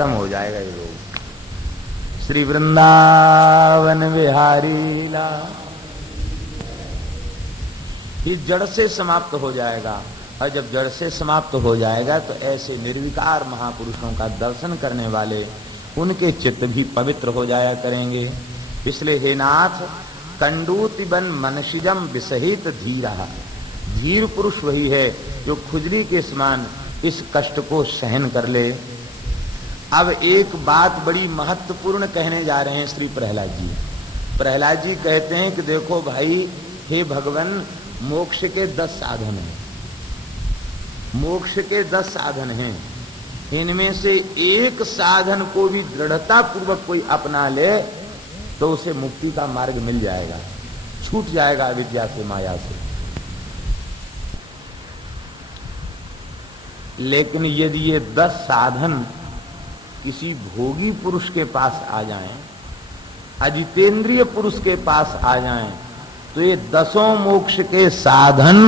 खत्म हो जाएगा ये रोग। श्री वृंदावन विहारी लाल, ये जड़ से समाप्त हो जाएगा। और जब जड़ से समाप्त हो जाएगा तो ऐसे निर्विकार महापुरुषों का दर्शन करने वाले उनके चित्त भी पवित्र हो जाया करेंगे। इसलिए हे नाथ, कंडूति बन मनशिजम विसहित धीरा, धीर पुरुष वही है जो खुजली के समान इस कष्ट को सहन कर ले। अब एक बात बड़ी महत्वपूर्ण कहने जा रहे हैं श्री प्रहलाद जी। प्रहलाद जी कहते हैं कि देखो भाई, हे भगवान, मोक्ष के 10 साधन हैं, मोक्ष के 10 साधन हैं। इनमें से एक साधन को भी दृढ़ता पूर्वक कोई अपना ले तो उसे मुक्ति का मार्ग मिल जाएगा, छूट जाएगा अविद्या से, माया से। लेकिन यदि ये 10 साधन किसी भोगी पुरुष के पास आ जाएं, अजितेंद्रिय पुरुष के पास आ जाएं, तो ये 10 मोक्ष के साधन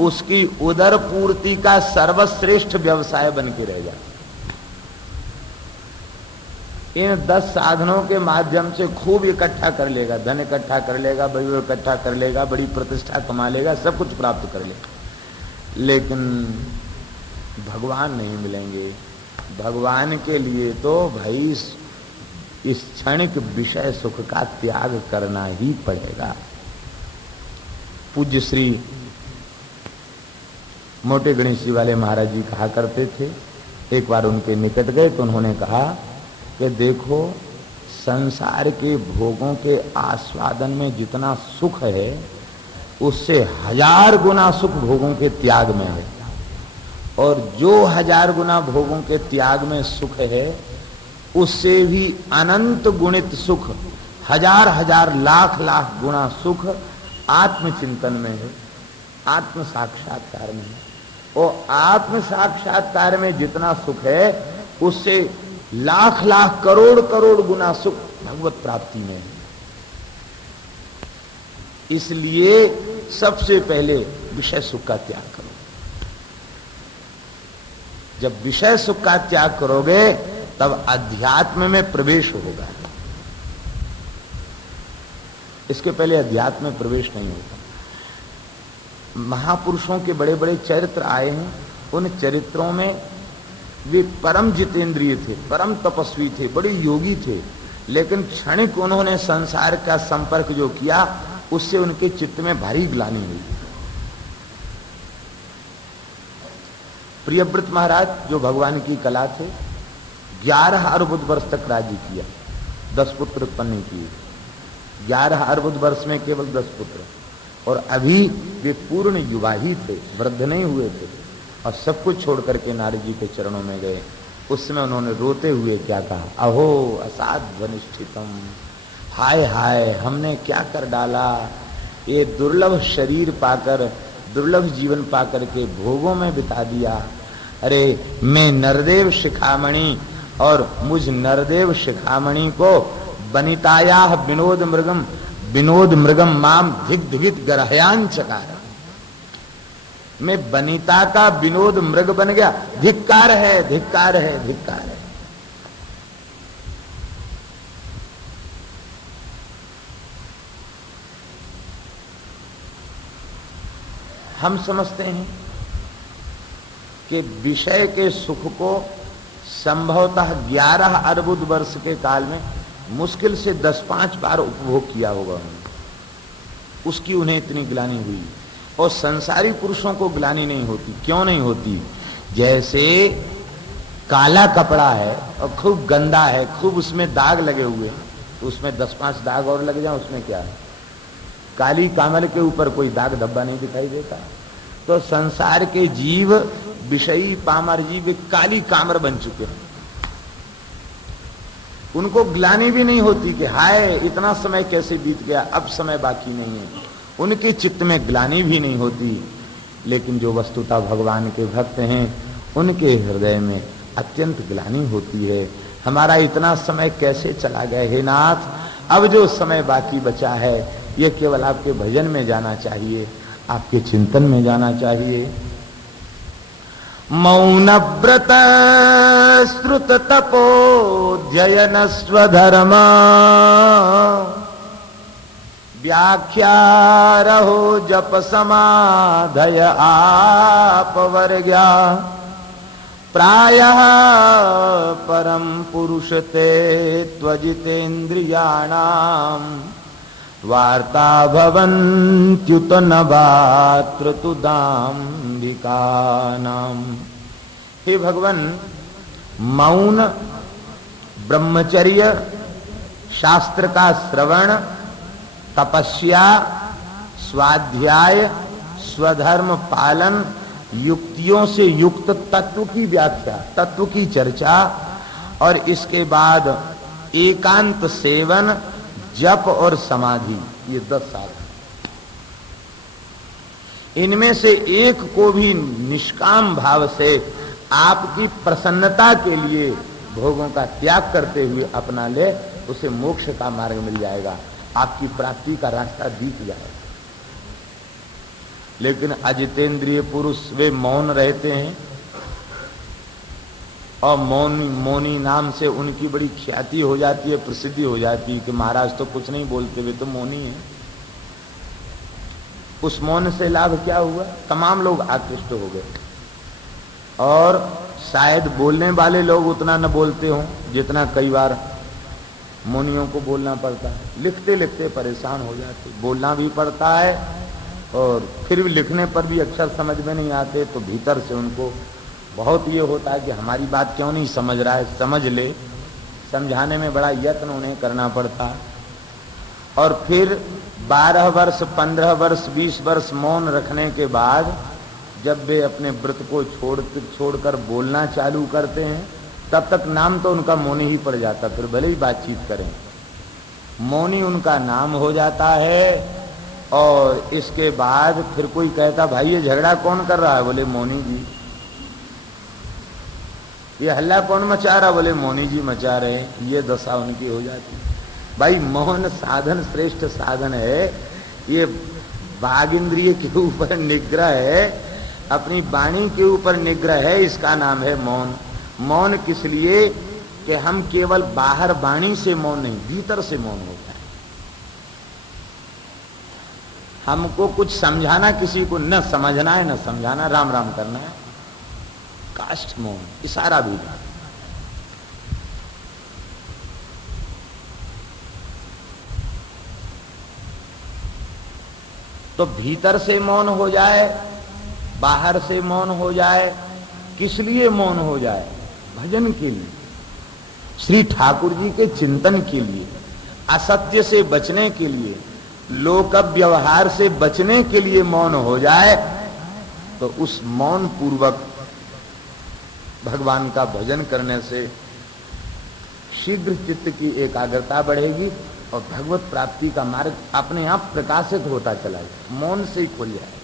उसकी उदर पूर्ति का सर्वश्रेष्ठ व्यवसाय बन के रह जाए। इन 10 साधनों के माध्यम से खूब इकट्ठा कर लेगा, धन इकट्ठा कर लेगा, बड़ी इकट्ठा कर लेगा, बड़ी प्रतिष्ठा कमा लेगा, सब कुछ प्राप्त कर लेगा, लेकिन भगवान नहीं मिलेंगे। भगवान के लिए तो भाई इस क्षणिक विषय सुख का त्याग करना ही पड़ेगा। पूज्य श्री मोटे गणेश जी वाले महाराज जी कहा करते थे, एक बार उनके निकट गए तो उन्होंने कहा कि देखो, संसार के भोगों के आस्वादन में जितना सुख है उससे 1000 गुना सुख भोगों के त्याग में है, और जो 1000 गुना भोगों के त्याग में सुख है उससे भी अनंत गुणित सुख, 1000 लाख गुना सुख आत्मचिंतन में है, आत्म साक्षात्कार में है। और आत्म साक्षात्कार में जितना सुख है उससे लाख करोड़ गुना सुख भगवत प्राप्ति में है। इसलिए सबसे पहले विषय सुख का त्याग करो। जब विषय सुख का त्याग करोगे तब अध्यात्म में प्रवेश होगा, इसके पहले अध्यात्म में प्रवेश नहीं होगा। महापुरुषों के बड़े बड़े चरित्र आए हैं, उन चरित्रों में वे परम जितेंद्रिय थे, परम तपस्वी थे, बड़े योगी थे, लेकिन क्षणिक उन्होंने संसार का संपर्क जो किया उससे उनके चित्त में भारी ग्लानि हुई। प्रियव्रत महाराज जो भगवान की कला थे, 11 अर्बुद वर्ष तक राज्य किया, 10 पुत्र उत्पन्न किए। 11 अर्बुद वर्ष में केवल 10 पुत्र, और अभी वे पूर्ण युवा ही थे, वृद्ध नहीं हुए थे, और सब कुछ छोड़ करके नारद जी के चरणों में गए। उस समय उन्होंने रोते हुए क्या कहा, अहो असाध्वनिष्ठितम, हाय हाय, हमने क्या कर डाला, ये दुर्लभ शरीर पाकर, दुर्लभ जीवन पाकर के भोगों में बिता दिया। अरे मैं नरदेव शिखामणि, और मुझ नरदेव शिखामणि को बनिताया विनोद मृगम माम धिग्धिगित गरहयान चकार, मैं बनिता का विनोद मृग बन गया, धिक्कार है, धिक्कार है, धिक्कार है। हम समझते हैं कि विषय के सुख को संभवतः 11 अर्बुद वर्ष के काल में मुश्किल से 10-5 बार उपभोग किया होगा उन्होंने, उसकी उन्हें इतनी ग्लानि हुई। और संसारी पुरुषों को ग्लानि नहीं होती। क्यों नहीं होती? जैसे काला कपड़ा है और खूब गंदा है, खूब उसमें दाग लगे हुए हैं, तो उसमें 10-5 दाग और लग जाए, उसमें क्या है? काली कामल के ऊपर कोई दाग धब्बा नहीं दिखाई देता। तो संसार के जीव, विषयी पामर जीव काली कामर बन चुके हैं, उनको ग्लानि भी नहीं होती कि हाय इतना समय कैसे बीत गया, अब समय बाकी नहीं है। उनके चित्त में ग्लानि भी नहीं होती। लेकिन जो वस्तुतः भगवान के भक्त हैं उनके हृदय में अत्यंत ग्लानि होती है, हमारा इतना समय कैसे चला गया हे नाथ, अब जो समय बाकी बचा है ये केवल आपके भजन में जाना चाहिए, आपके चिंतन में जाना चाहिए। मौन व्रत श्रुत तपोध्ययन स्वधर्म व्याख्या रहो जप समाधय आप वर्ग्या प्रायः परम पुरुष ते त्वजितेन्द्रियाणाम वार्ता भवन्त्युत नवात्रतु दाम्भिकानाम। हे भगवान, मौन, ब्रह्मचर्य, शास्त्र का श्रवण, तपस्या, स्वाध्याय, स्वधर्म पालन, युक्तियों से युक्त तत्व की व्याख्या, तत्व की चर्चा, और इसके बाद एकांत सेवन, जप और समाधि, ये 10 साधन। इनमें से एक को भी निष्काम भाव से आपकी प्रसन्नता के लिए भोगों का त्याग करते हुए अपना ले, उसे मोक्ष का मार्ग मिल जाएगा, आपकी प्राप्ति का रास्ता दिख जाएगा। लेकिन अजितेंद्रिय पुरुष वे मौन रहते हैं, और मौनी नाम से उनकी बड़ी ख्याति हो जाती है, प्रसिद्धि हो जाती है कि महाराज तो कुछ नहीं बोलते, वे तो मौनी हैं। उस मौन से लाभ क्या हुआ? तमाम लोग आकृष्ट हो गए, और शायद बोलने वाले लोग उतना न बोलते हों जितना कई बार मुनियों को बोलना पड़ता है। लिखते लिखते परेशान हो जाते, बोलना भी पड़ता है, और फिर भी लिखने पर भी अक्षर समझ में नहीं आते, तो भीतर से उनको बहुत ये होता है कि हमारी बात क्यों नहीं समझ रहा है, समझ ले। समझाने में बड़ा यत्न उन्हें करना पड़ता है। और फिर 12 वर्ष, 15 वर्ष, 20 वर्ष मौन रखने के बाद जब वे अपने व्रत को छोड़कर बोलना चालू करते हैं, तब तक नाम तो उनका मौनी ही पड़ जाता, फिर भले ही बातचीत करें, मौनी उनका नाम हो जाता है। और इसके बाद फिर कोई कहता, भाई ये झगड़ा कौन कर रहा है? बोले मौनी जी। ये हल्ला कौन मचा रहा? बोले मौनी जी मचा रहे हैं। ये दशा उनकी हो जाती। भाई मौन साधन श्रेष्ठ साधन है। ये वाग इंद्रिय के ऊपर निग्रह है, अपनी वाणी के ऊपर निग्रह है, इसका नाम है मौन। मौन किस लिए? कि हम केवल बाहर वाणी से मौन नहीं, भीतर से मौन होता है। हमको कुछ समझाना, किसी को न समझना है न समझाना, राम राम करना है, काष्ठ मौन, इशारा भी नहीं। तो भीतर से मौन हो जाए, बाहर से मौन हो जाए। किस लिए मौन हो जाए? भजन के लिए, श्री ठाकुर जी के चिंतन के लिए, असत्य से बचने के लिए, लोक व्यवहार से बचने के लिए मौन हो जाए। तो उस मौन पूर्वक भगवान का भजन करने से शीघ्र चित्त की एकाग्रता बढ़ेगी और भगवत प्राप्ति का मार्ग अपने आप प्रकाशित होता चला जाए, मौन से ही खुल जाए।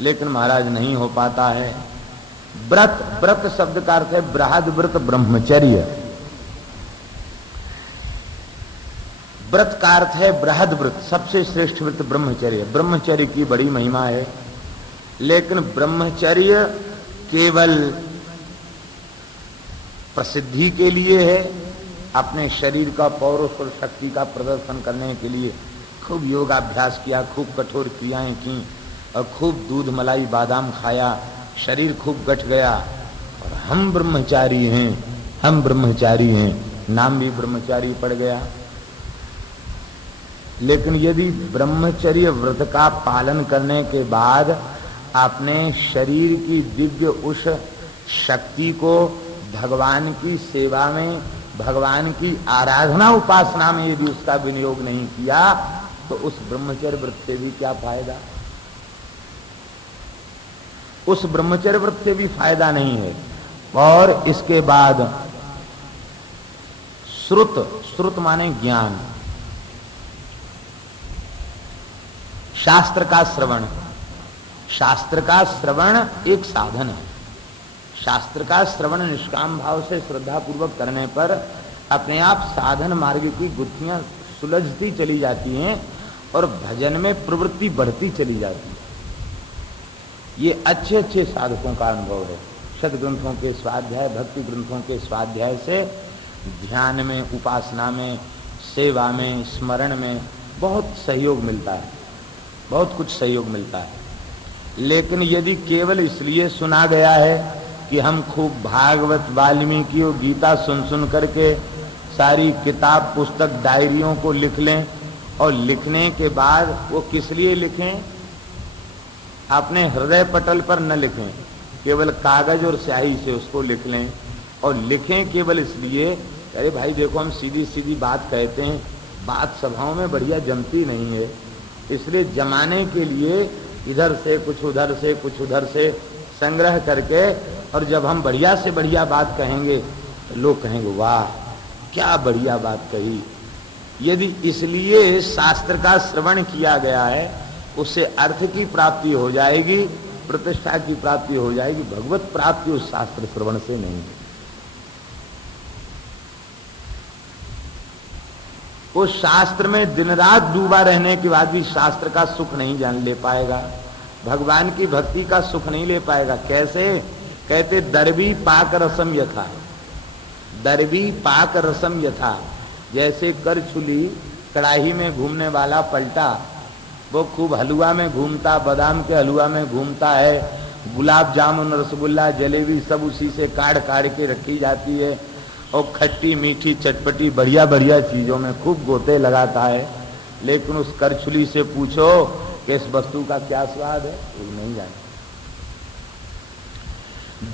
लेकिन महाराज नहीं हो पाता है। व्रत, व्रत शब्द का अर्थ है बृहद व्रत, ब्रह्मचर्य। व्रत का अर्थ है बृहद व्रत, सबसे श्रेष्ठ व्रत ब्रह्मचर्य। ब्रह्मचर्य की बड़ी महिमा है, लेकिन ब्रह्मचर्य केवल प्रसिद्धि के लिए है, अपने शरीर का पौरुष और शक्ति का प्रदर्शन करने के लिए खूब योगाभ्यास किया, खूब कठोर क्रियाएं की और खूब दूध मलाई बादाम खाया, शरीर खूब गठ गया और हम ब्रह्मचारी हैं, हम ब्रह्मचारी हैं, नाम भी ब्रह्मचारी पड़ गया। लेकिन यदि ब्रह्मचर्य व्रत का पालन करने के बाद अपने शरीर की दिव्य उस शक्ति को भगवान की सेवा में, भगवान की आराधना उपासना में यदि उसका विनियोग नहीं किया, तो उस ब्रह्मचर्य व्रत से भी क्या फायदा? उस ब्रह्मचर्य व्रत से भी फायदा नहीं है। और इसके बाद श्रुत, श्रुत माने ज्ञान, शास्त्र का श्रवण। शास्त्र का श्रवण एक साधन है। शास्त्र का श्रवण निष्काम भाव से श्रद्धा पूर्वक करने पर अपने आप साधन मार्ग की गुत्थियां सुलझती चली जाती हैं और भजन में प्रवृत्ति बढ़ती चली जाती है। ये अच्छे अच्छे साधकों का अनुभव है। सदग्रंथों के स्वाध्याय, भक्ति ग्रंथों के स्वाध्याय से ध्यान में, उपासना में, सेवा में, स्मरण में बहुत सहयोग मिलता है, बहुत कुछ सहयोग मिलता है। लेकिन यदि केवल इसलिए सुना गया है कि हम खूब भागवत, वाल्मीकि और गीता सुन सुन करके सारी किताब, पुस्तक, डायरियों को लिख लें और लिखने के बाद वो किस लिए लिखें? अपने हृदय पटल पर न लिखें, केवल कागज और स्याही से उसको लिख लें। और लिखें केवल इसलिए, अरे भाई देखो हम सीधी सीधी बात कहते हैं, बात सभाओं में बढ़िया जमती नहीं है, इसलिए जमाने के लिए इधर से कुछ, उधर से कुछ, उधर से संग्रह करके, और जब हम बढ़िया से बढ़िया बात कहेंगे तो लोग कहेंगे वाह क्या बढ़िया बात कही। यदि इसलिए शास्त्र का श्रवण किया गया है, उससे अर्थ की प्राप्ति हो जाएगी, प्रतिष्ठा की प्राप्ति हो जाएगी। भगवत प्राप्ति उस शास्त्र श्रवण से नहीं है। उस शास्त्र में दिन रात डूबा रहने के बाद भी शास्त्र का सुख नहीं जान ले पाएगा, भगवान की भक्ति का सुख नहीं ले पाएगा। कैसे? कहते दरबी पाक रसम यथा, दरबी पाक रसम यथा। जैसे करछुली कड़ाही में घूमने वाला पलटा, वो खूब हलवा में घूमता, बादाम के हलवा में घूमता है, गुलाब जामुन, रसगुल्ला, जलेबी सब उसी से काढ़ काढ़ के रखी जाती है, और खट्टी मीठी चटपटी बढ़िया बढ़िया चीजों में खूब गोते लगाता है। लेकिन उस करछुली से पूछो कि इस वस्तु का क्या स्वाद है, वो नहीं जाने।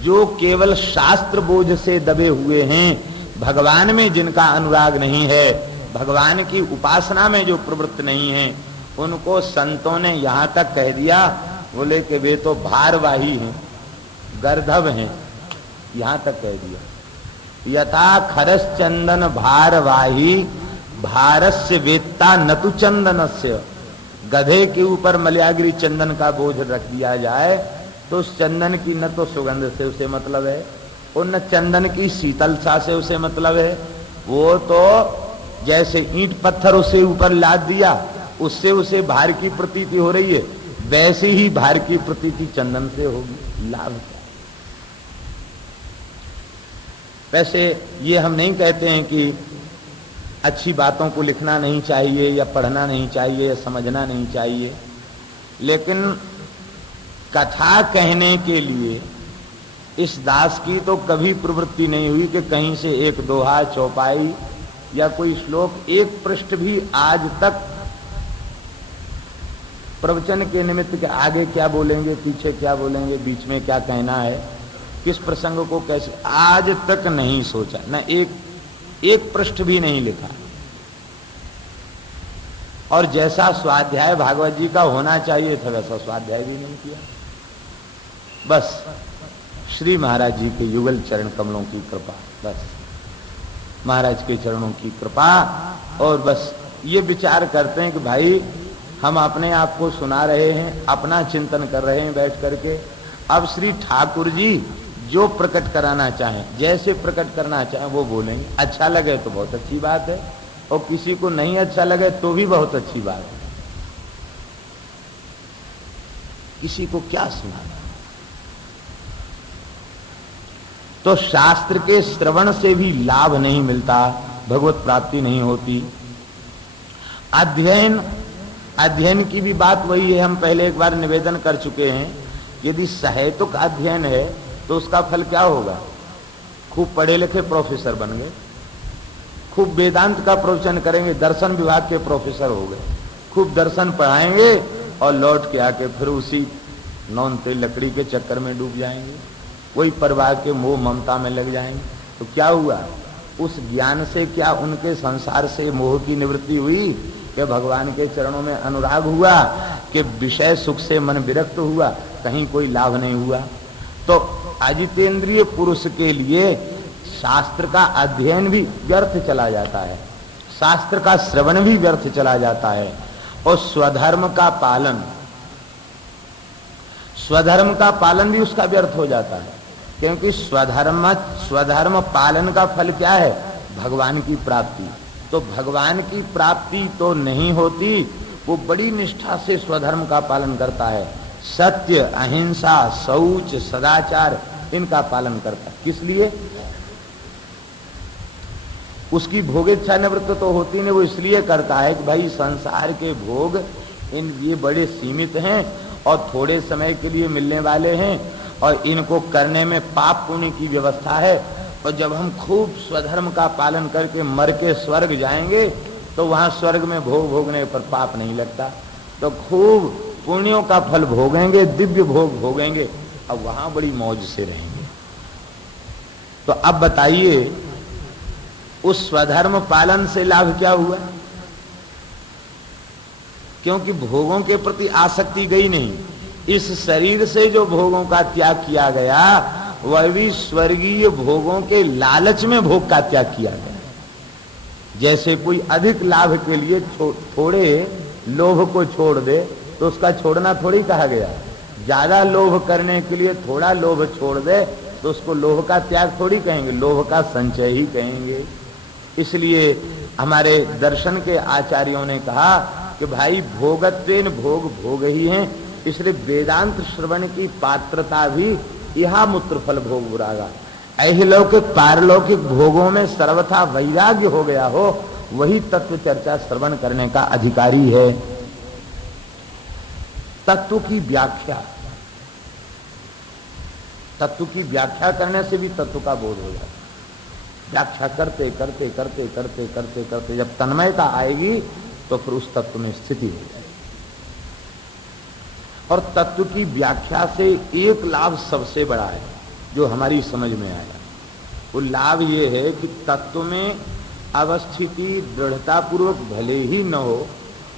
जो केवल शास्त्र बोझ से दबे हुए हैं, भगवान में जिनका अनुराग नहीं है, भगवान की उपासना में जो प्रवृत्त नहीं है, उनको संतों ने यहां तक कह दिया, बोले कि वे तो भारवाही हैं, गर्धव हैं, यहां तक कह दिया। यथा खरस चंदन भारवाही भारस्य वेत्ता नतु चंदनस्य। गधे के ऊपर मलयागिरी चंदन का बोझ रख दिया जाए तो उस चंदन की न तो सुगंध से उसे मतलब है, और न चंदन की शीतलता से उसे मतलब है। वो तो जैसे ईंट पत्थर उसे ऊपर लाद दिया, उससे उसे भार की प्रतीति हो रही है, वैसे ही भार की प्रतीति चंदन से होगी। लाभ वैसे ये हम नहीं कहते हैं कि अच्छी बातों को लिखना नहीं चाहिए या पढ़ना नहीं चाहिए या समझना नहीं चाहिए, लेकिन कथा कहने के लिए इस दास की तो कभी प्रवृत्ति नहीं हुई कि कहीं से एक दोहा, चौपाई या कोई श्लोक, एक पृष्ठ भी आज तक प्रवचन के निमित्त के आगे क्या बोलेंगे, पीछे क्या बोलेंगे, बीच में क्या कहना है, किस प्रसंग को कैसे, आज तक नहीं सोचा, न एक पृष्ठ भी नहीं लिखा। और जैसा स्वाध्याय भागवत जी का होना चाहिए था वैसा स्वाध्याय भी नहीं किया। बस श्री महाराज जी के युगल चरण कमलों की कृपा, बस महाराज के चरणों की कृपा। और बस ये विचार करते हैं कि भाई हम अपने आप को सुना रहे हैं, अपना चिंतन कर रहे हैं बैठ करके। अब श्री ठाकुर जी जो प्रकट कराना चाहें, जैसे प्रकट करना चाहें वो बोलेंगे। अच्छा लगे तो बहुत अच्छी बात है, और किसी को नहीं अच्छा लगे तो भी बहुत अच्छी बात है। किसी को क्या सुनाना। तो शास्त्र के श्रवण से भी लाभ नहीं मिलता, भगवत प्राप्ति नहीं होती। अध्ययन की भी बात वही है, हम पहले एक बार निवेदन कर चुके हैं। यदि सहेतुक अध्ययन है तो उसका फल क्या होगा? खूब पढ़े लिखे प्रोफेसर बन गए, खूब वेदांत का प्रवचन करेंगे, दर्शन विभाग के प्रोफेसर हो गए, खूब दर्शन पढ़ाएंगे और लौट के आके फिर उसी नौन तेल लकड़ी के चक्कर में डूब जाएंगे, वही परिवार के मोह ममता में लग जाएंगे। तो क्या हुआ? उस ज्ञान से क्या उनके संसार से मोह की निवृत्ति हुई? कि भगवान के चरणों में अनुराग हुआ? कि विषय सुख से मन विरक्त हुआ? कहीं कोई लाभ नहीं हुआ। तो अजितेंद्रिय पुरुष के लिए शास्त्र का अध्ययन भी व्यर्थ चला जाता है, शास्त्र का श्रवण भी व्यर्थ चला जाता है, और स्वधर्म का पालन भी उसका व्यर्थ हो जाता है। क्योंकि स्वधर्म पालन का फल क्या है? भगवान की प्राप्ति। तो भगवान की प्राप्ति तो नहीं होती, वो बड़ी निष्ठा से स्वधर्म का पालन करता है, सत्य, अहिंसा, शौच, सदाचार, इनका पालन करता। किस लिए? उसकी भोगेच्छा निवृत्त तो होती नहीं, वो इसलिए करता है कि भाई संसार के भोग ये बड़े सीमित हैं और थोड़े समय के लिए मिलने वाले हैं और इनको करने में पाप पुण्य की व्यवस्था है। और जब हम खूब स्वधर्म का पालन करके मर के स्वर्ग जाएंगे तो वहां स्वर्ग में भोग भोगने पर पाप नहीं लगता, तो खूब पुण्यों का फल भोगेंगे, दिव्य भोग भोगेंगे, अब वहां बड़ी मौज से रहेंगे। तो अब बताइए उस स्वधर्म पालन से लाभ क्या हुआ? क्योंकि भोगों के प्रति आसक्ति गई नहीं। इस शरीर से जो भोगों का त्याग किया गया वह भी स्वर्गीय भोगों के लालच में भोग का त्याग किया गया। जैसे कोई अधिक लाभ के लिए थोड़े लोभ को छोड़ दे तो उसका छोड़ना थोड़ी कहा गया। ज्यादा लोभ करने के लिए थोड़ा लोभ छोड़ दे तो उसको लोभ का त्याग थोड़ी कहेंगे, लोभ का संचय ही कहेंगे। इसलिए हमारे दर्शन के आचार्यों ने कहा कि भाई भोगत्वेन भोग भोग ही हैं, इसलिए वेदांत श्रवण की पात्रता भी यह मूत्र फल भोग बुरागा। ऐहिलौकिक पारलौकिक भोगों में सर्वथा वैराग्य हो गया हो, वही तत्व चर्चा श्रवण करने का अधिकारी है। तत्व की व्याख्या, तत्व की व्याख्या करने से भी तत्व का बोध हो जाता है। व्याख्या करते करते करते करते करते करते जब तन्मयता आएगी तो फिर उस तत्व में स्थिति हो जाएगी। और तत्व की व्याख्या से एक लाभ सबसे बड़ा है जो हमारी समझ में आया। वो लाभ ये है कि तत्व में अवस्थिति दृढ़ता पूर्वक भले ही न हो,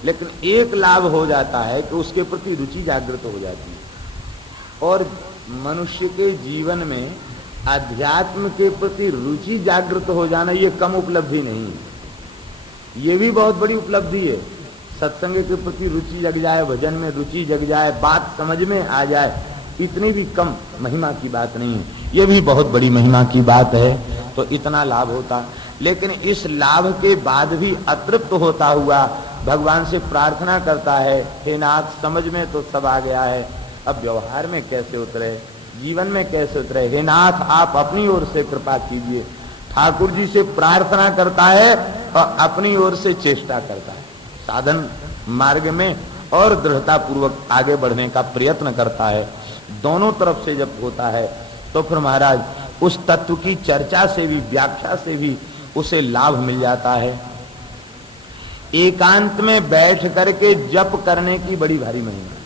लेकिन एक लाभ हो जाता है कि उसके प्रति रुचि जागृत हो जाती है। और मनुष्य के जीवन में अध्यात्म के प्रति रुचि जागृत हो जाना ये कम उपलब्धि नहीं है, ये भी बहुत बड़ी उपलब्धि है। सत्संग के प्रति रुचि जग जाए, भजन में रुचि जग जाए, बात समझ में आ जाए, इतनी भी कम महिमा की बात नहीं है, ये भी बहुत बड़ी महिमा की बात है। तो इतना लाभ होता, लेकिन इस लाभ के बाद भी अतृप्त होता हुआ भगवान से प्रार्थना करता है, हे नाथ समझ में तो सब आ गया है, अब व्यवहार में कैसे उतरे, जीवन में कैसे उतरे, हे नाथ आप अपनी ओर से कृपा कीजिए। ठाकुर जी से प्रार्थना करता है और अपनी ओर से चेष्टा करता है, साधन मार्ग में और दृढ़ता पूर्वक आगे बढ़ने का प्रयत्न करता है। दोनों तरफ से जब होता है तो फिर महाराज उस तत्व की चर्चा से भी, व्याख्या से भी उसे लाभ मिल जाता है। एकांत में बैठ करके जप करने की बड़ी भारी महिमा है।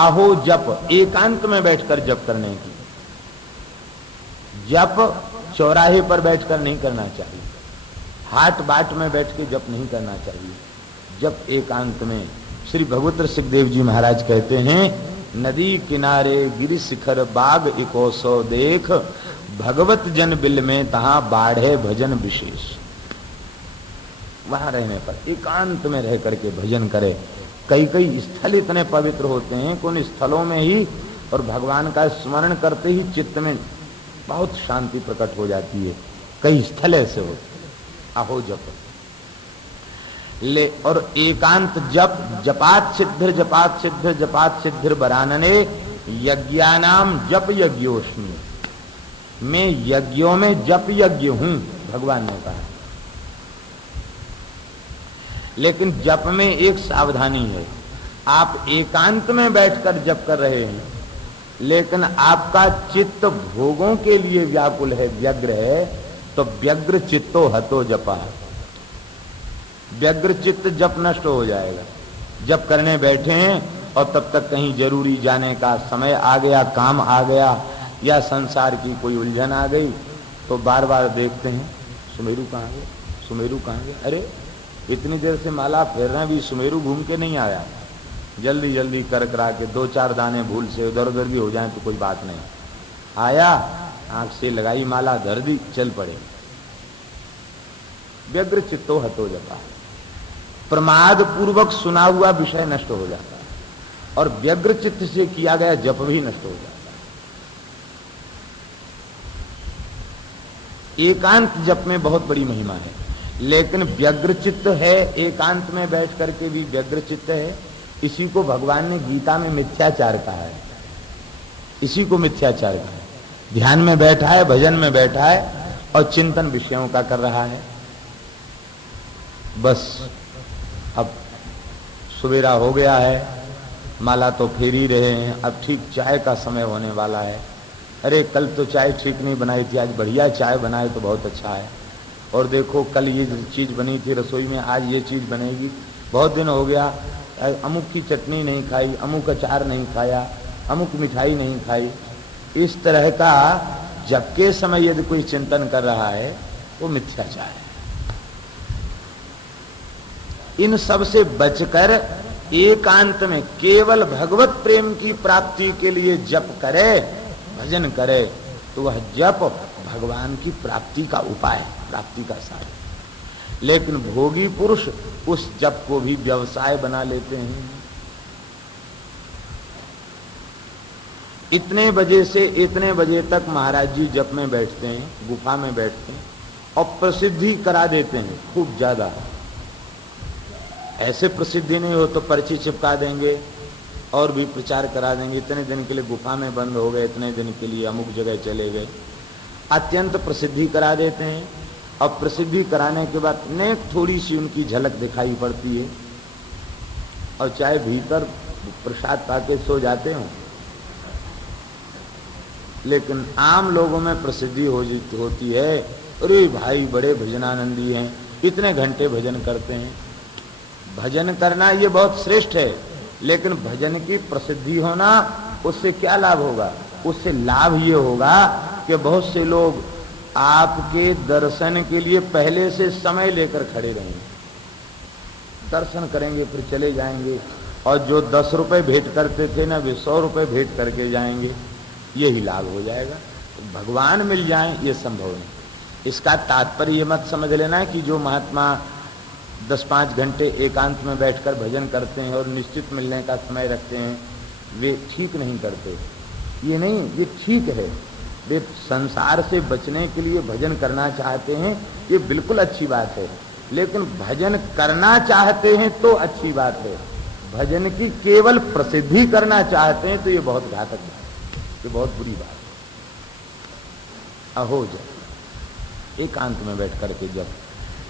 अहो जप, एकांत में बैठकर जप करने की। जप चौराहे पर बैठकर नहीं करना चाहिए, हाट बाट में बैठ के जप नहीं करना चाहिए। जप एकांत में। श्री भगवत सुखदेव जी महाराज कहते हैं, नदी किनारे गिरि शिखर बाग इकोसो देख, भगवत जन बिल में तहां बाढ़े भजन विशेष। वहां रहने पर एकांत में रह करके भजन करे। कई कई स्थल इतने पवित्र होते हैं कि उन स्थलों में ही और भगवान का स्मरण करते ही चित्त में बहुत शांति प्रकट हो जाती है। कई स्थल ऐसे होते। अहो जप ले, और एकांत जप, जपात सिद्धिर जपात सिद्धिर जपात सिद्धिर बरानने, यज्ञानाम जप यज्ञोस्मि। मैं यज्ञों में जप यज्ञ हूं, भगवान ने कहा। लेकिन जप में एक सावधानी है, आप एकांत में बैठकर जप कर रहे हैं लेकिन आपका चित्त भोगों के लिए व्याकुल है, व्यग्र है, तो व्यग्र चित्तो हतो जपा। व्यग्र चित्त जप नष्ट हो जाएगा। जप करने बैठे हैं और तब तक कहीं जरूरी जाने का समय आ गया, काम आ गया या संसार की कोई उलझन आ गई, तो बार बार देखते हैं सुमेरु कहाँ गया, सुमेरु कहाँ गया। अरे इतनी देर से माला फेर रहे, भी सुमेरु घूम के नहीं आया। जल्दी जल्दी कर करा के दो चार दाने भूल से उधर उधर भी हो जाए तो कोई बात नहीं। आया, आंख से लगाई माला, धर दी, चल पड़े। व्यग्र चित्तो हतो जपा। प्रमाद पूर्वक सुना हुआ विषय नष्ट हो जाता है और व्यग्र चित्त से किया गया जप भी नष्ट हो जाता है। एकांत जप में बहुत बड़ी महिमा है, लेकिन व्यग्र चित्त है, एकांत में बैठ करके भी व्यग्र चित्त है, इसी को भगवान ने गीता में मिथ्याचार कहा है, इसी को मिथ्याचार कहा है। ध्यान में बैठा है, भजन में बैठा है और चिंतन विषयों का कर रहा है। बस अब सवेरा हो गया है, माला तो फेर ही रहे हैं, अब ठीक चाय का समय होने वाला है। अरे कल तो चाय ठीक नहीं बनाई थी, आज बढ़िया चाय बनाए तो बहुत अच्छा है। और देखो कल ये चीज़ बनी थी रसोई में, आज ये चीज़ बनेगी। बहुत दिन हो गया अमुक की चटनी नहीं खाई, अमुक अचार नहीं खाया, अमुक मिठाई नहीं खाई। इस तरह का जब के समय यदि कोई चिंतन कर रहा है वो मिथ्याचार है। इन सब से बचकर एकांत में केवल भगवत प्रेम की प्राप्ति के लिए जप करे, भजन करे, तो वह जप भगवान की प्राप्ति का उपाय, प्राप्ति का साधन। लेकिन भोगी पुरुष उस जप को भी व्यवसाय बना लेते हैं। इतने बजे से इतने बजे तक महाराज जी जप में बैठते हैं, गुफा में बैठते हैं और प्रसिद्धि करा देते हैं खूब ज्यादा। ऐसे प्रसिद्धि नहीं हो तो पर्ची चिपका देंगे और भी प्रचार करा देंगे, इतने दिन के लिए गुफा में बंद हो गए, इतने दिन के लिए अमुक जगह चले गए। अत्यंत प्रसिद्धि करा देते हैं और प्रसिद्धि कराने के बाद नेक थोड़ी सी उनकी झलक दिखाई पड़ती है और चाहे भीतर प्रसाद पाके सो जाते हो। लेकिन आम लोगों में प्रसिद्धि होती है, अरे भाई बड़े भजनानंदी हैं, इतने घंटे भजन करते हैं। भजन करना ये बहुत श्रेष्ठ है, लेकिन भजन की प्रसिद्धि होना, उससे क्या लाभ होगा? उससे लाभ ये होगा कि बहुत से लोग आपके दर्शन के लिए पहले से समय लेकर खड़े रहेंगे, दर्शन करेंगे फिर चले जाएंगे। और जो 10 रुपए भेंट करते थे ना, वे 100 रुपए भेंट करके जाएंगे, यही लाभ हो जाएगा। तो भगवान मिल जाए ये संभव नहीं। इसका तात्पर्य ये मत समझ लेना कि जो महात्मा 10-5 घंटे एकांत में बैठकर भजन करते हैं और निश्चित मिलने का समय रखते हैं, वे ठीक नहीं करते। ये नहीं, ये ठीक है। वे संसार से बचने के लिए भजन करना चाहते हैं, ये बिल्कुल अच्छी बात है। लेकिन भजन करना चाहते हैं तो अच्छी बात है, भजन की केवल प्रसिद्धि करना चाहते हैं तो ये बहुत घातक है, ये बहुत बुरी बात है। अहो जब एकांत में बैठ करके जब,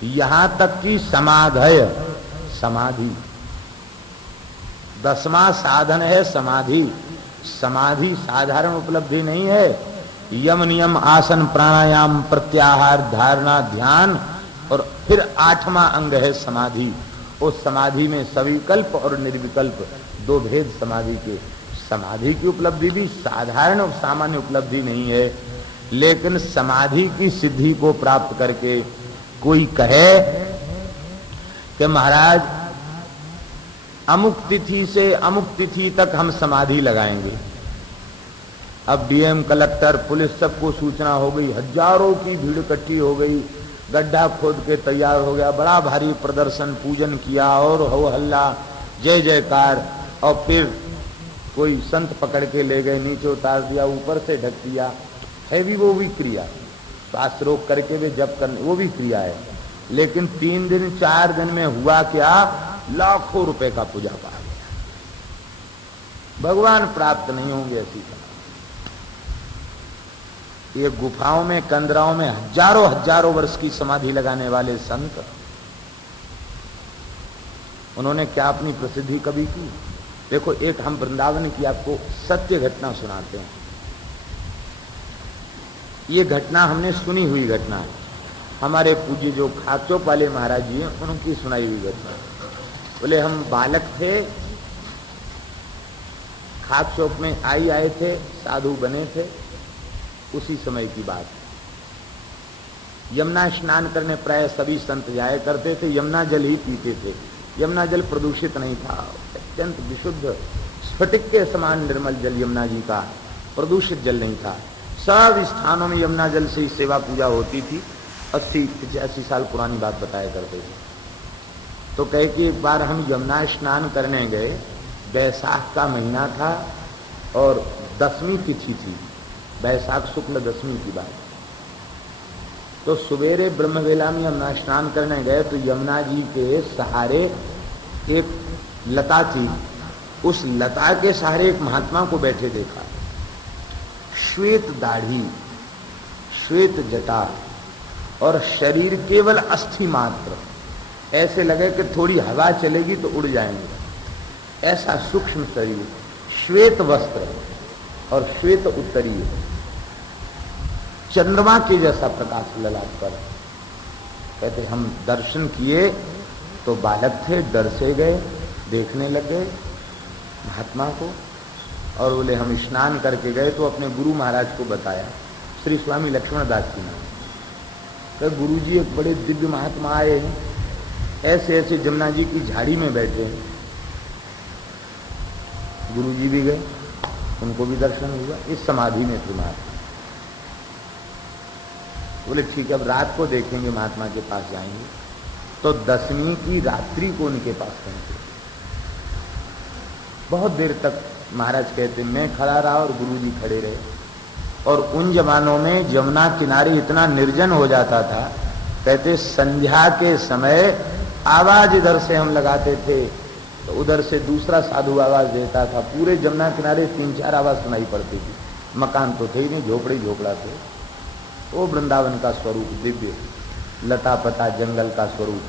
यहां तक कि समाधय, समाधि 10वां साधन है समाधि। समाधि साधारण उपलब्धि नहीं है। यम नियम आसन प्राणायाम प्रत्याहार धारणा ध्यान और फिर 8वां अंग है समाधि। उस समाधि में सविकल्प और निर्विकल्प 2 भेद समाधि के। समाधि की उपलब्धि भी साधारण और सामान्य उपलब्धि नहीं है। लेकिन समाधि की सिद्धि को प्राप्त करके कोई कहे कि महाराज अमुक तिथि से अमुक तिथि तक हम समाधि लगाएंगे। अब डीएम कलेक्टर पुलिस सबको सूचना हो गई, हजारों की भीड़ इकट्ठी हो गई, गड्ढा खोद के तैयार हो गया, बड़ा भारी प्रदर्शन पूजन किया और हो हल्ला जय जयकार। और फिर कोई संत पकड़ के ले गए, नीचे उतार दिया, ऊपर से ढक दिया, है भी वो भी क्रिया, श्वास रोक करके वे जप करने, वो भी क्रिया है। लेकिन 3 दिन 4 दिन में हुआ क्या? लाखों रुपए का पूजा पाठ। भगवान प्राप्त नहीं होंगे ऐसी तरह। ये गुफाओं में कंदराओं में हजारों वर्ष की समाधि लगाने वाले संत, उन्होंने क्या अपनी प्रसिद्धि कभी की? देखो, एक हम वृंदावन की आपको सत्य घटना सुनाते हैं। ये घटना हमने सुनी हुई घटना है, हमारे पूज्य जो खाकचौक वाले महाराज जी हैं उनकी सुनाई हुई घटना। बोले हम बालक थे, खाकचौक में आए थे, साधु बने थे, उसी समय की बात। यमुना स्नान करने प्राय सभी संत जाया करते थे, यमुना जल ही पीते थे। यमुना जल प्रदूषित नहीं था, अत्यंत विशुद्ध स्फटिक के समान निर्मल जल यमुना जी का, प्रदूषित जल नहीं था। सब स्थानों में यमुना जल से ही सेवा पूजा होती थी। 80-85 साल पुरानी बात बताया करते थे। तो कहे कि एक बार हम यमुना स्नान करने गए, बैसाख का महीना था और 10वीं तिथि थी, बैसाख शुक्ल 10वीं की बात। तो सवेरे ब्रह्मवेला में यमुना स्नान करने गए तो यमुना जी के सहारे एक लता थी, उस लता के सहारे एक महात्मा को बैठे देखा, श्वेत दाढ़ी, श्वेत जटा और शरीर केवल अस्थि मात्र, ऐसे लगे कि थोड़ी हवा चलेगी तो उड़ जाएंगे, ऐसा सूक्ष्म शरीर, श्वेत वस्त्र और श्वेत उत्तरीय, चंद्रमा के जैसा प्रकाश ललाट पर। कहते हम दर्शन किए तो बालक थे, डर से गए, देखने लग गए महात्मा को, और बोले हम स्नान करके गए तो अपने गुरु महाराज को बताया, श्री स्वामी लक्ष्मण दास जी ने। तो गुरु जी एक बड़े दिव्य महात्मा आए हैं, ऐसे ऐसे जमुना जी की झाड़ी में बैठे हैं। गुरु जी भी गए, उनको भी दर्शन हुआ, इस समाधि में थे महात्मा। बोले ठीक है, अब रात को देखेंगे, महात्मा के पास जाएंगे। तो 10वीं की रात्रि को उनके पास पहुंचे। बहुत देर तक महाराज कहते मैं खड़ा रहा और गुरु जी खड़े रहे। और उन जमानों में जमुना किनारे इतना निर्जन हो जाता था, कहते संध्या के समय आवाज इधर से हम लगाते थे तो उधर से दूसरा साधु आवाज देता था। पूरे जमुना किनारे 3-4 आवाज सुनाई पड़ती थी। मकान तो थे ही नहीं, झोपड़ी झोपड़ा थे। वो वृंदावन का स्वरूप दिव्य, लता पता जंगल का स्वरूप।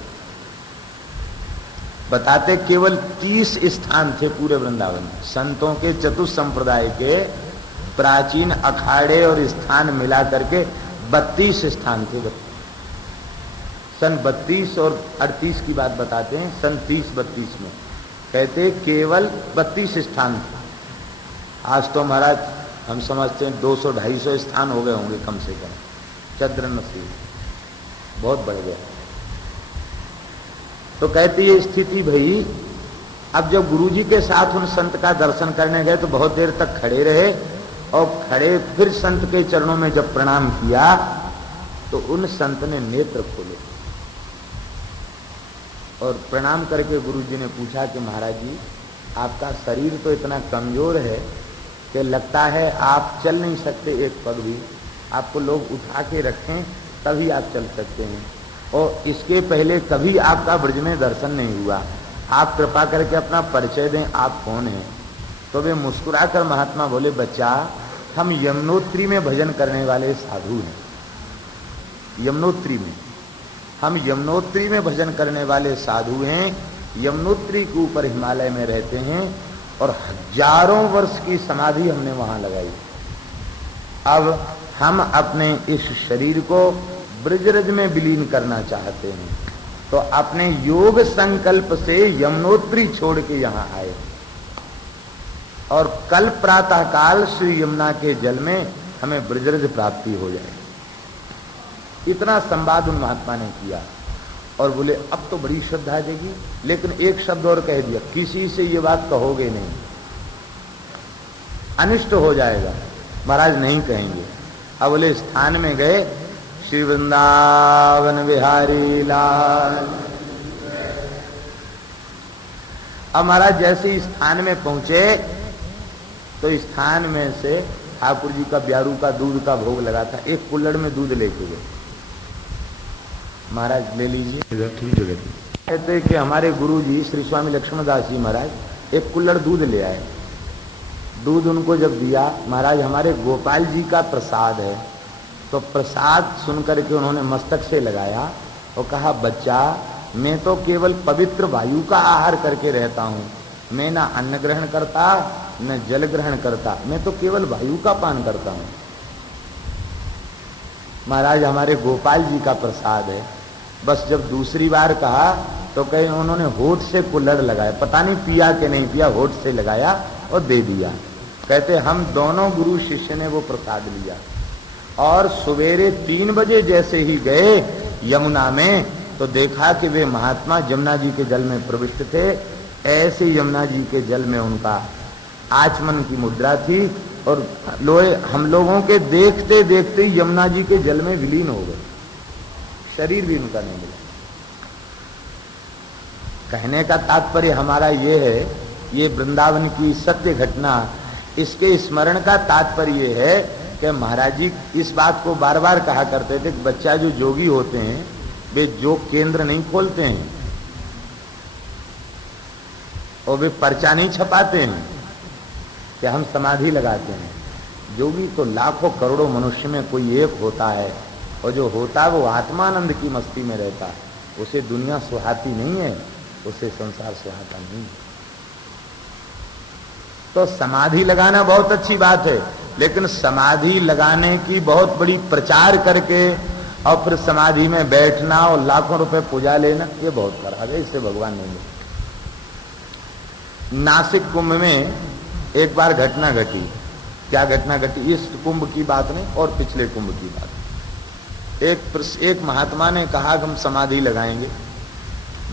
बताते केवल 30 स्थान थे पूरे वृंदावन में। संतों के चतुर्थ संप्रदाय के प्राचीन अखाड़े और स्थान मिला करके 32 स्थान थे। सन 32 और 38 की बात बताते हैं। सन 30-32 में कहते केवल 32 स्थान थे। आज तो महाराज हम समझते हैं 200-250 स्थान हो गए होंगे कम से कम। चंद्र नसीब बहुत बढ़ गया। तो कहती ये स्थिति भई। अब जब गुरुजी के साथ उन संत का दर्शन करने गए तो बहुत देर तक खड़े रहे, और खड़े फिर संत के चरणों में जब प्रणाम किया तो उन संत ने नेत्र खोले और प्रणाम करके गुरुजी ने पूछा कि महाराज जी आपका शरीर तो इतना कमजोर है कि लगता है आप चल नहीं सकते एक पग भी, आपको लोग उठा के रखें तभी आप चल सकते हैं, और इसके पहले कभी आपका ब्रज में दर्शन नहीं हुआ, आप कृपा करके अपना परिचय दें, आप कौन हैं। तो वे मुस्कुराकर महात्मा बोले बच्चा हम यमुनोत्री में भजन करने वाले साधु हैं। यमुनोत्री में हम यमुनोत्री में भजन करने वाले साधु हैं। यमुनोत्री के ऊपर हिमालय में रहते हैं और हजारों वर्ष की समाधि हमने वहां लगाई। अब हम अपने इस शरीर को ब्रजरज में विलीन करना चाहते हैं, तो अपने योग संकल्प से यमुनोत्री छोड़ के यहां आए, और कल प्रातः काल श्री यमुना के जल में हमें ब्रजरज प्राप्ति हो जाए। इतना संवाद उन महात्मा ने किया और बोले अब तो बड़ी श्रद्धा देगी, लेकिन एक शब्द और कह दिया, किसी से ये बात कहोगे नहीं, अनिष्ट हो जाएगा। महाराज नहीं कहेंगे। अब बोले स्थान में गए, श्री वृंदावन बिहारी लाल। अब महाराज जैसे इस स्थान में पहुंचे तो स्थान में से ठाकुर जी का ब्यारू का दूध का भोग लगा था, एक कुल्हड़ में दूध लेके गए। महाराज ले लीजिए। कहते कि हमारे गुरु जी श्री स्वामी लक्ष्मण दास जी महाराज एक कुल्हड़ दूध ले आए। दूध उनको जब दिया, महाराज हमारे गोपाल जी का प्रसाद है, तो प्रसाद सुनकर के उन्होंने मस्तक से लगाया और कहा बच्चा मैं तो केवल पवित्र वायु का आहार करके रहता हूँ, मैं ना अन्न ग्रहण करता न जल ग्रहण करता, मैं तो केवल वायु का पान करता हूँ। महाराज हमारे गोपाल जी का प्रसाद है। बस जब दूसरी बार कहा तो कहीं उन्होंने होठ से कुल्हड़ लगाया, पता नहीं पिया कि नहीं पिया, होठ से लगाया और दे दिया। कहते हम दोनों गुरु शिष्य ने वो प्रसाद लिया, और सवेरे 3 बजे जैसे ही गए यमुना में तो देखा कि वे महात्मा यमुना जी के जल में प्रविष्ट थे। ऐसे यमुना जी के जल में उनका आचमन की मुद्रा थी, और लोहे हम लोगों के देखते देखते यमुना जी के जल में विलीन हो गए, शरीर भी उनका नहीं मिला। कहने का तात्पर्य हमारा ये है, ये वृंदावन की सत्य घटना, इसके स्मरण का तात्पर्य ये है कि महाराज जी इस बात को बार बार कहा करते थे कि बच्चा जो जोगी होते हैं वे योग केंद्र नहीं खोलते हैं, और वे पर्चा नहीं छपाते हैं कि हम समाधि लगाते हैं। योगी तो लाखों करोड़ों मनुष्य में कोई एक होता है, और जो होता है वो आत्मानंद की मस्ती में रहता है। उसे दुनिया सुहाती नहीं है, उसे संसार सुहाता नहीं है। तो समाधि लगाना बहुत अच्छी बात है, लेकिन समाधि लगाने की बहुत बड़ी प्रचार करके और फिर समाधि में बैठना और लाखों रुपए पूजा लेना, ये बहुत खराब है। इससे भगवान नहीं मिलते। नासिक कुंभ में एक बार घटना घटी। क्या घटना घटी? इस कुंभ की बात नहीं और पिछले कुंभ की बात। एक महात्मा ने कहा कि हम समाधि लगाएंगे,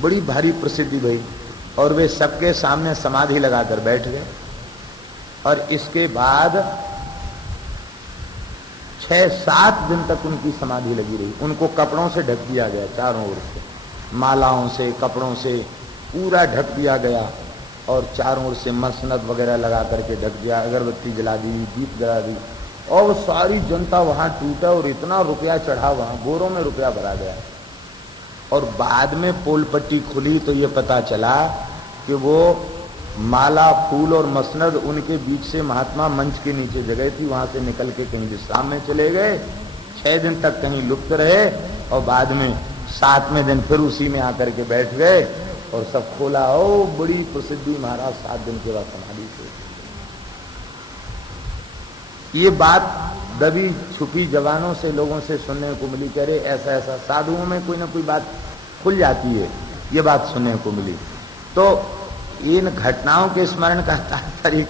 बड़ी भारी प्रसिद्धि भई, और वे सबके सामने समाधि लगाकर बैठ गए। और इसके बाद 6-7 दिन तक उनकी समाधि लगी रही। उनको कपड़ों से ढक दिया गया, चारों ओर से, मालाओं से, कपड़ों से पूरा ढक दिया गया, और चारों ओर से मसनद वगैरह लगा करके ढक दिया, अगरबत्ती जला दी, दीप जला दी, और सारी जनता वहां टूटा और इतना रुपया चढ़ा, वहां बोरों में रुपया भरा गया। और बाद में पोल पट्टी खुली तो ये पता चला कि वो माला, फूल और मसनद उनके बीच से महात्मा मंच के नीचे जगह थी, वहां से निकल के कहीं विश्राम में चले गए। 6 दिन तक कहीं लुप्त रहे, और बाद में 7वें दिन फिर उसी में आकर के बैठ गए, और सब खोला। ओ बड़ी प्रसिद्धि महाराज, 7 दिन के बाद समाधि से। ये बात दबी छुपी जवानों से, लोगों से सुनने को मिली। कह रहे ऐसा ऐसा, साधुओं में कोई ना कोई बात खुल जाती है, ये बात सुनने को मिली। तो इन घटनाओं के स्मरण का तात्पर्य